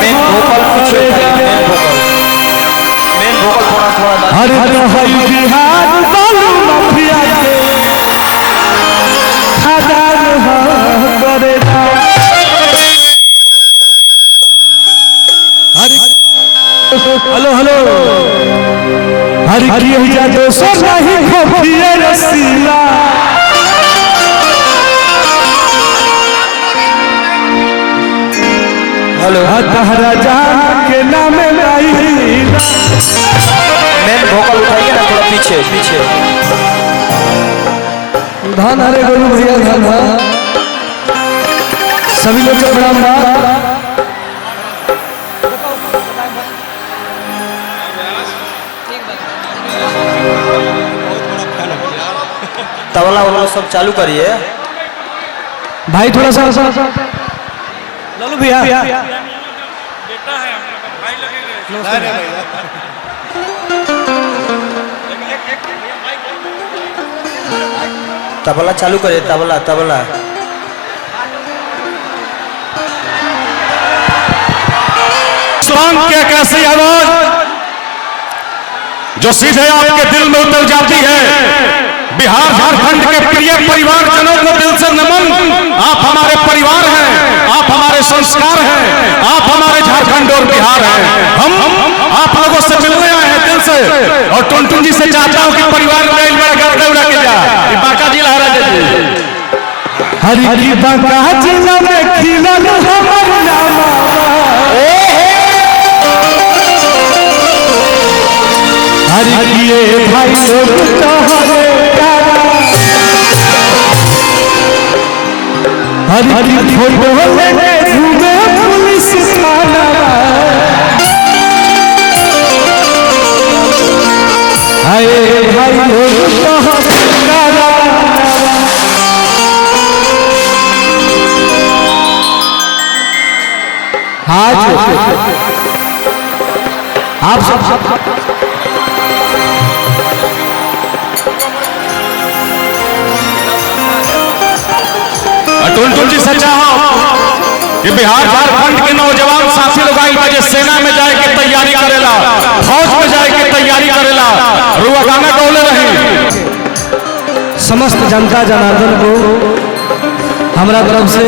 Main भोकल पीछे main भोकल थोड़ा अरे बिहार बालू माफिया के खदान करे हेलो हेलो हर की जा दोसर नहीं खोफिए रसीला हेलो तहरा जान के नाम मेन भोकल उठाइए ना थोड़ा पीछे पीछे धन हरे गोलू भैया धन सभी लोग को प्रणाम। तबला वाला सब चालू करिए भाई थोड़ा सा लालू भैया बेटा है भाई लगेगा तबला चालू करिए तबला तबला की एक ऐसी आवाज जो सीधे आपके दिल में उतर जाती है। बिहार झारखंड के प्रिय परिवारजनों को दिल से नमन। आप हमारे परिवार हैं, आप हमारे संस्कार हैं, आप हमारे झारखंड और बिहार हैं। हम आप लोगों से मिलने आए हैं दिल से और टुनटुन जी से चाहता हूं कि परिवार में एक बड़ा गर्द उड़ा के जा बांका जिला राजा जी हरी की बांका जिला में खिलल हमर नामा हरी किए भाई लोग तोहरे प्यारा हरी की फोटो लेके घूमे पुलिस थाना आए भाई लोग तोहरे प्यारा आज आप सब टुनटुन जी से चाहो कि बिहार झारखंड के नौजवान साथी लोग आई बजे सेना में जाए के तैयारी करेला, फौज में जाए के तैयारी करेला, रुआ गाना गौले रही। समस्त जनता जनार्दन को हमारा तरफ से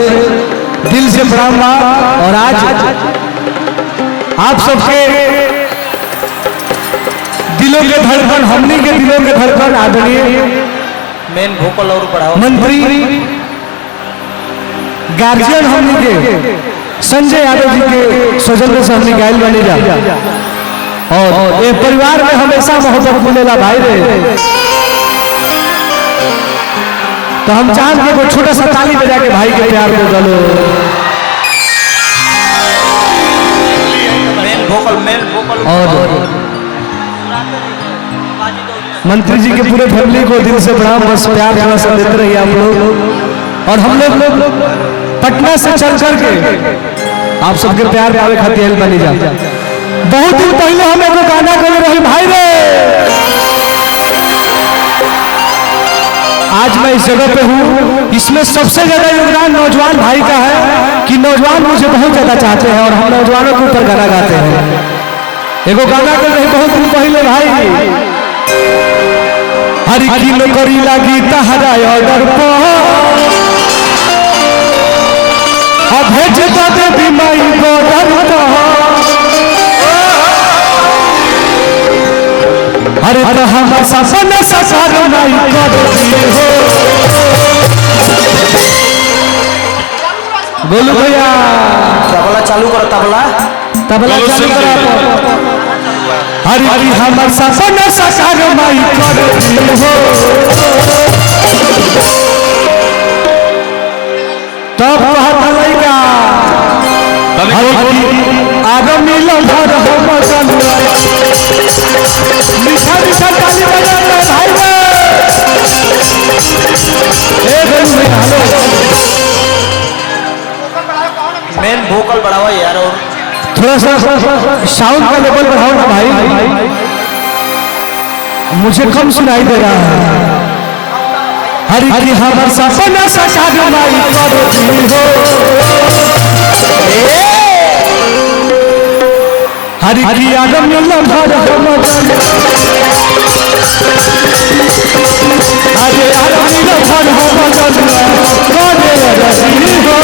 दिल से प्रणाम और आज आप सबके दिलों के धड़कन हमनी के दिलों के धड़कन आदरणीय मेन भोकल और बढ़ाओ मंत्री गार्जियन हमनी के संजय यादव जी के सौजन्य से हमनी गायल बने जा और ये परिवार में हमेशा मोहब्बत मिलेला भाई रे। तो हम चाहते हैं कोई छोटा सा ताली बजा के भाई के प्यार को गलो मेन भोकल और मंत्री जी के पूरे फैमिली को दिल से प्रणाम। बस प्यार थोड़ा सा देते रहिए आप लोग और हम लोग पटना से चल करके आप सबके प्यार पावे खातिर हेल्प बनी जा। बहुत दिन पहले हम एगो गाना कर रहे भाई रे, आज मैं इस जगह पे हूँ। इसमें सबसे ज्यादा योगदान नौजवान भाई का है कि नौजवान मुझे बहुत ज्यादा चाहते हैं और हम नौजवानों के ऊपर गाना गाते हैं। एगो गाना कर रहे बहुत दिन पहले भाई हरी की नौकरी लगी तहरा ऑर्डर पर भेज दे माई बॉर्डर अरे तो हम सपन ससार नहीं कर दिए हो बोलो भैया तबला चालू करो तबला तबला चालू करो हरी हम सपन ससार नहीं कर दिए हो तब कहता लइका आगे मिलो घर हम मीठा मीठा ताली बजा भाई हेलो मेन भोकल बढ़ाओ यार और थोड़ा सा साउंड का लेवल बढ़ाओ ना भाई मुझे कम सुनाई दे रहा है। हरी की हमार सपना ससार माई कर दी हो हरि की आगम लम्हर हम अरे आगम लम्हर हम कोने रसी हो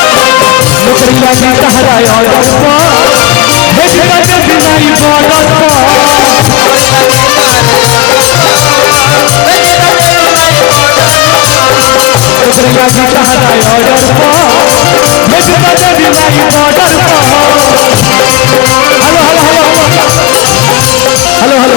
नौकरिया की कहराए ऑर्डर बिनाई बॉर्डर नौकरिया की कहराए ऑर्डर बिनाई border hello hello hello hello hello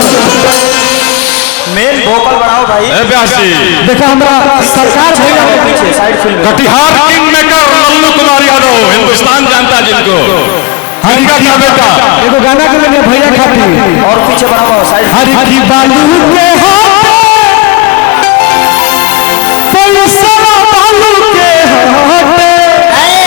main vocal बढ़ाओ भाई। व्यास जी देखो हमारा सरकार भैया पीछे साइड फील्ड में कटिहार किंग मेकर लल्लू कुमार यादव हिंदुस्तान जानता जिनको हरि का क्या बेटा एगो गाना के लिए भैया खातिर और पीछे बढ़ाओ साइड। हरि की बालू के